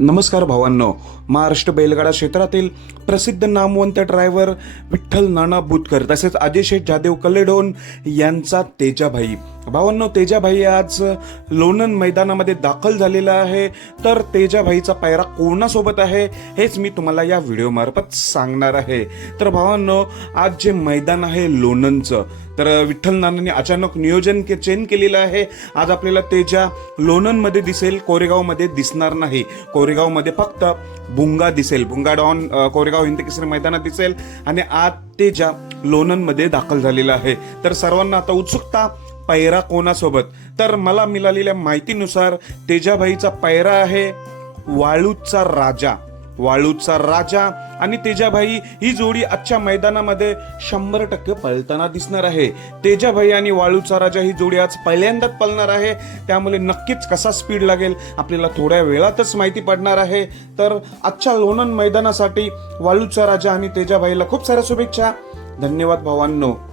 नमस्कार भावांनो. महाराष्ट्र बैलगाडा क्षेत्रातील प्रसिद्ध नामवंत ड्रायव्हर विठ्ठल नाना बुतकर तसेच अजय शेठ जादेव कलेडोन यांचा तेजाभाई. भावांनो तेजाभाई आज लोणंद मैदानामध्ये दाखल झालेला आहे. तर तेजाभाईचा पायरा कोणासोबत आहे हेच मी तुम्हाला या व्हिडिओमार्फत सांगणार आहे. तर भावांनो आज जे मैदान आहे लोणंदचं तर विठ्ठल नानांनी अचानक नियोजन के चेंज केलेलं आहे. आज आपल्याला तेजा लोणंदमध्ये दिसेल कोरेगावमध्ये दिसणार नाही. कोरेगावमध्ये फक्त भुंगा दिसेल. भुंगा डॉन कोरेगाव हिंदकेसरी मैदानात दिसेल. आणि आज तेजा लोणंदमध्ये दाखल झालेला आहे. तर सर्वांना आता उत्सुकता पैरा कोणासोबत? तर मला मिळालेल्या माहितीनुसार तेजाभाईचा पैरा आहे वाळूचा राजा. वाळूचा राजा आणि तेजाभाई ही जोडी आजच्या मैदानामध्ये शंभर टक्के पळताना दिसणार आहे. तेजाभाई आणि वाळूचा राजा ही जोडी आज पहिल्यांदाच पळणार आहे. त्यामुळे नक्कीच कसा स्पीड लागेल आपल्याला थोड्या वेळातच माहिती पडणार आहे. तर आजच्या लोणंद मैदानासाठी वाळूचा राजा आणि तेजाभाईला खूप साऱ्या शुभेच्छा. धन्यवाद भावांनो.